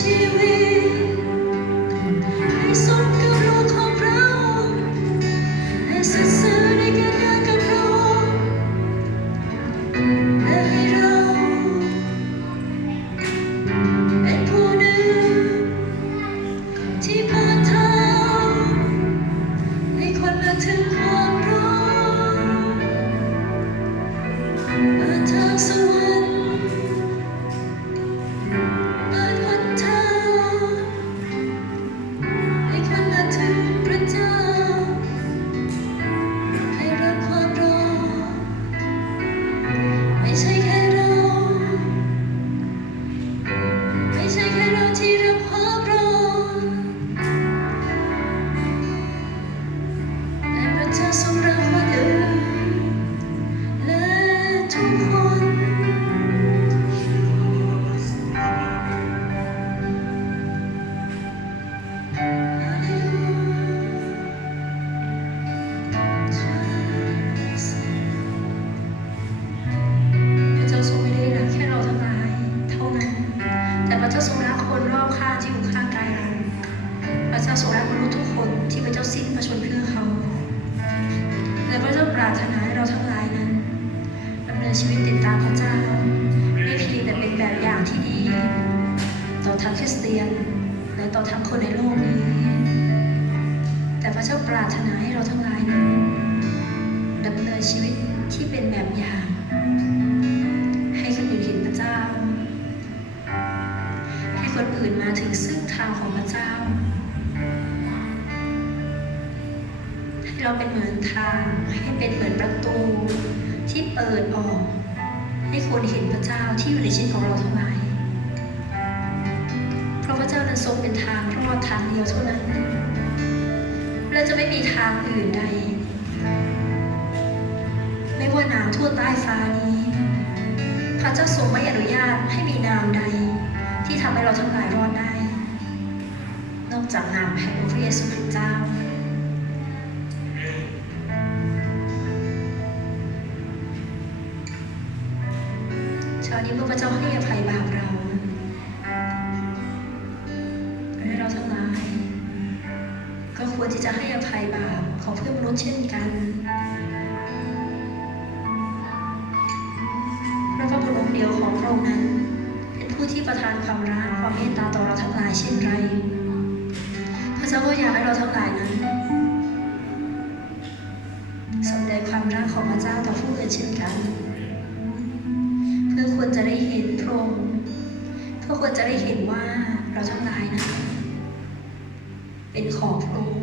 ชีวิตให้สมกับรูของพระองค์ให้สื่สื่ในการเดินกับพระและให้เราเป็นผู้หนึ่งที่เปิดทาให้คนมาถึง ทางคริสเตียนและต่อทางคนในโลกนี้ แต่พระเจ้าปรารถนาให้เราทั้งหลายนั้นดำเนินชีวิตที่เป็นแบบอย่าง ให้คนอื่นเห็นพระเจ้า ให้คนอื่นมาถึงซึ่งทางของพระเจ้า ให้เราเป็นเหมือนทาง ให้เป็นเหมือนประตูที่เปิดออก ให้คนเห็นพระเจ้าที่อยู่ในชีวิตของเราทั้งหลาย ราะพระเจ้านั้นทรงเป็นทางรอดทางเดียวเท่านั้น และจะไม่มีทางอื่นใด ไม่ว่าน้ำทั่วใต้ฟ้านี้ พระเจ้าทรงไม่อนุญาตให้มีน้ำใด ที่ทำให้เราทั้งหลายรอดได้ นอกจากน้ำแห่งพระเยซูคริสต์เจ้า จะให้อภัยบาปของเพื่อนมนุษย์เช่นกัน พระพระบุตรองค์เดียวของพระองค์นั้น เป็นผู้ที่ประทานความรักความเมตตาต่อเราทั้งหลายเช่นไร พระเจ้าก็อยากให้เราทั้งหลายนั้นสำแดงความรักของพระเจ้าต่อผู้อื่นเช่นกัน เพื่อควรจะได้เห็นพระองค์เพื่อควรจะได้เห็นว่าเราทั้งหลายนะเป็นของพระองค์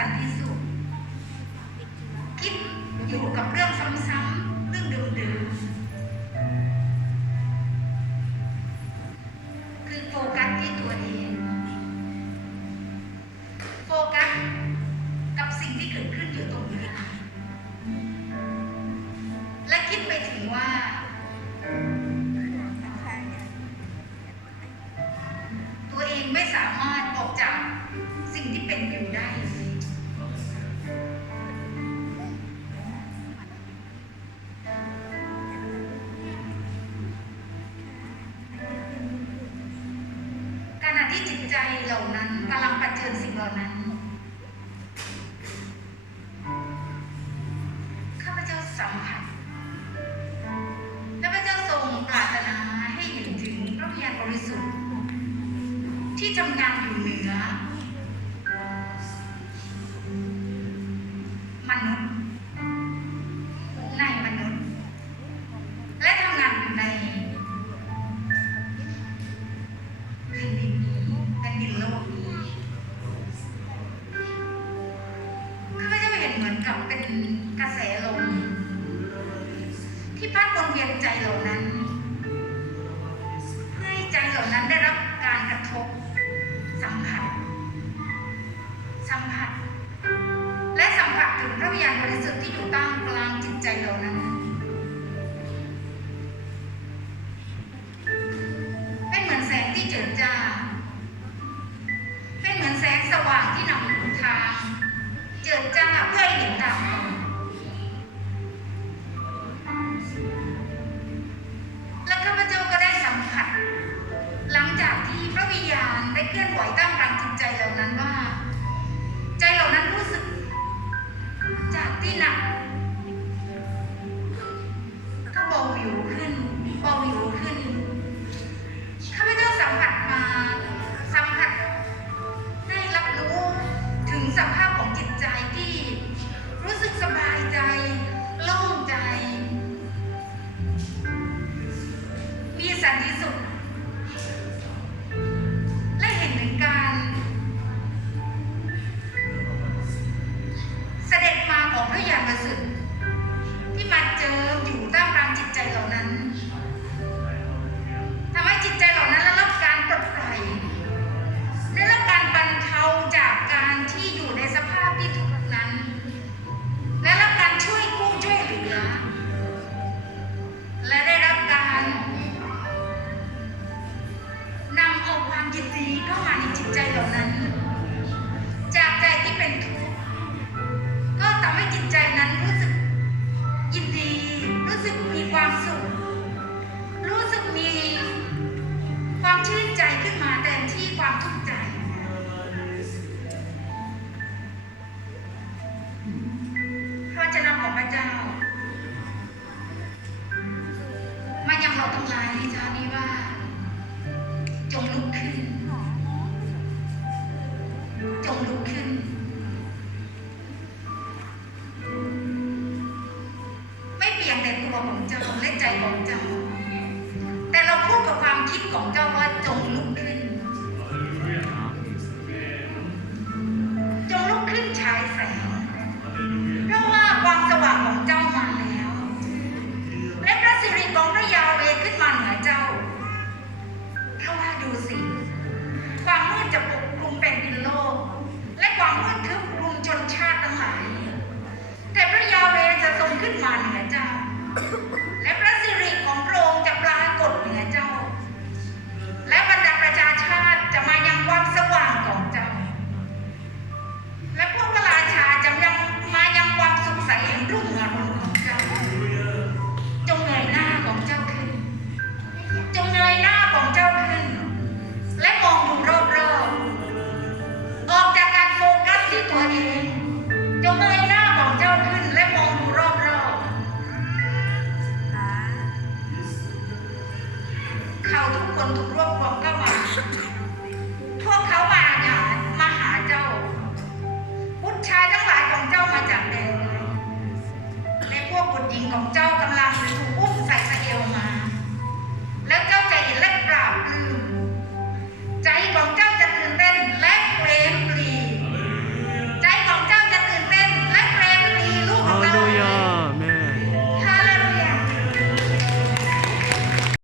สันติสุขคิดอยู่กับเรื่องซ้ำๆเรื่องเดิมๆคือโฟกัสที่ตัวเอง โฟกัสกับสิ่งที่เกิดขึ้นอยู่ตรงนี้และคิดไปถึงว่า จเหล่านั้นกำลังเผชิญสิ่งเหล่านั้น ข้าพเจ้าสัมผัสข้าพเจ้าทรงปรารถนาให้เห็นถึงพระวิญญาบริสุทธิ์ ที่ทำงานอยู่เหนือ มนุษย์ เหล่านั้นได้รับการกระทบสัมผัส สัมผัส และสัมผัสถึงพระวิญญาณบริสุทธิ์ที่อยู่ตั้งกลางจิตใจเหล่านั้น มาของพยาสิทธิ์ที่มาเจออยู่ท่ามกางจิตใจเหล่านั้นทำให้จิตใจเหล่านั้นได้รับการปลดปล่อยได้รับการบรรเทาจากการที่อยู่ในสภาพที่ทุกข์นั้น และรับการช่วยกู้ช่วยเหลือ และได้รับการนำเอาความยินดีเข้ามาในจิตใจเหล่านั้น มายังเราทั้งหลายในเช้านี้ว่า จงลุกขึ้น จงลุกขึ้น ขึ้นมาเหนือเจ้า และพระสิริของ Tin